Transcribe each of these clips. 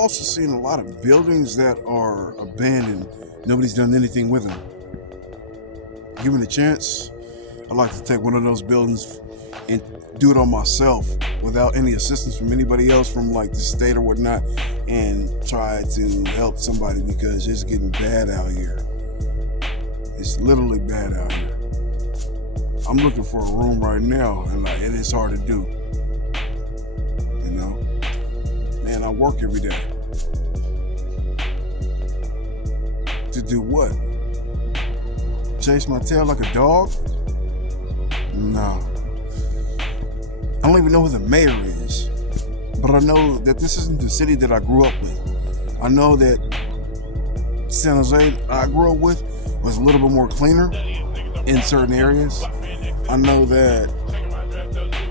also seen a lot of buildings that are abandoned. Nobody's done anything with them. Given a chance, I'd like to take one of those buildings and do it on myself without any assistance from anybody else from like the state or whatnot, and try to help somebody, because it's getting bad out here. It's literally bad out here. I'm looking for a room right now, and like, it is hard to do. You know, man, I work every day. To do what? Chase my tail like a dog? No. I don't even know who the mayor is, but I know that this isn't the city that I grew up with. I know that San Jose I grew up with was a little bit more cleaner in certain areas. I know that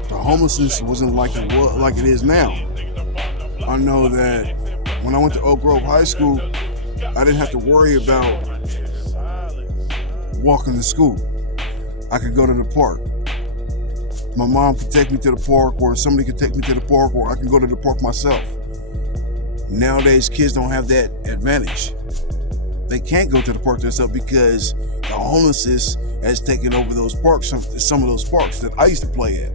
the homelessness wasn't like it is now. I know that when I went to Oak Grove High School, I didn't have to worry about walking to school. I could go to the park. My mom could take me to the park, or somebody could take me to the park, or I can go to the park myself. Nowadays, kids don't have that advantage. They can't go to the park themselves because the homelessness has taken over those parks, some of those parks that I used to play at.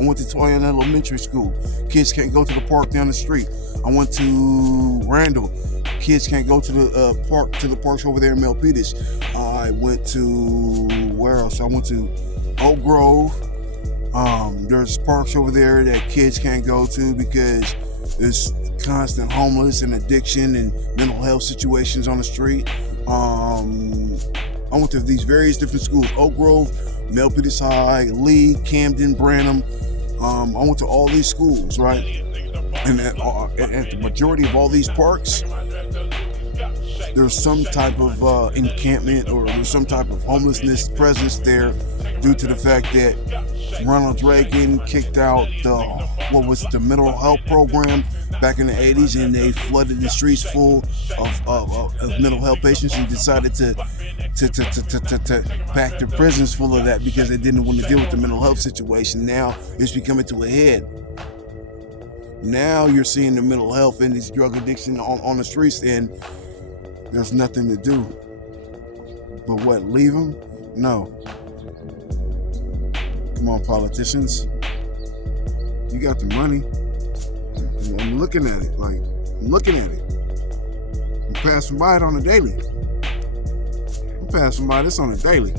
I went to Toyota Elementary School. Kids can't go to the park down the street. I went to Randall. Kids can't go to the parks over there in Milpitas. I went to, where else? I went to Oak Grove. There's parks over there that kids can't go to because there's constant homeless and addiction and mental health situations on the street. I went to these various different schools: Oak Grove, Milpitas High, Lee, Camden, Branham. I went to all these schools, right? And at the majority of all these parks, there's some type of encampment, or there's some type of homelessness presence there, due to the fact that Ronald Reagan kicked out the mental health program back in the 80s, and they flooded the streets full of mental health patients, and decided to pack their prisons full of that because they didn't want to deal with the mental health situation. Now it's becoming to a head. Now you're seeing the mental health and this drug addiction on the streets, and there's nothing to do. But what, leave them? No. Come on, politicians. You got the money. I'm looking at it. I'm looking at it. I'm passing by it on a daily. I'm passing by this on a daily.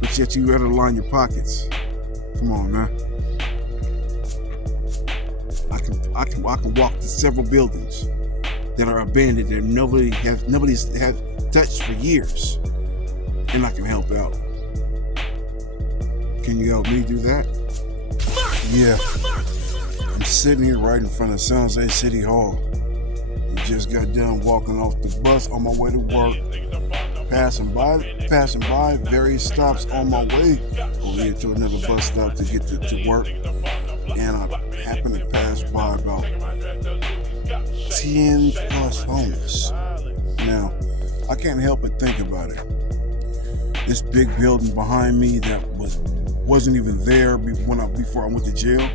But yet you gotta line your pockets. Come on, man. I can walk to several buildings that are abandoned that nobody's touched for years, and I can help out. Can you help me do that? Yeah. I'm sitting here right in front of San Jose City Hall. I just got done walking off the bus on my way to work, passing by various stops on my way over here to another bus stop to get to work, and I happened to pass by about 10 plus homeless. Now, I can't help but think about it. This big building behind me that wasn't even there before I went to jail.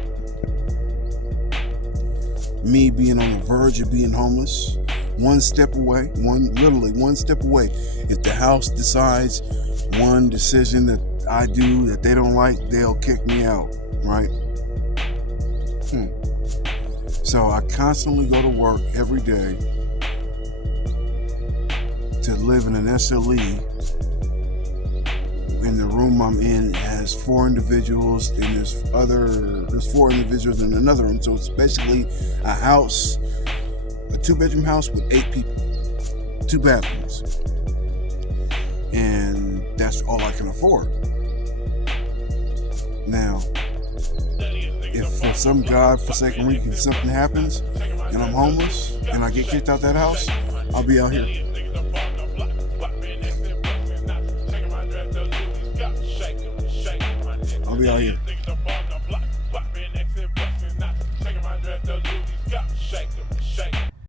Me being on the verge of being homeless, one step away. If the house decides one decision that I do that they don't like, they'll kick me out, right? So I constantly go to work every day to live in an SLE. And the room I'm in has 4 individuals, and there's 4 individuals in another room. So it's basically a house, a 2-bedroom house with 8 people, 2 bathrooms. And that's all I can afford. Now, if for some godforsaken reason something happens and I'm homeless and I get kicked out that house, I'll be out here. I'll be out here.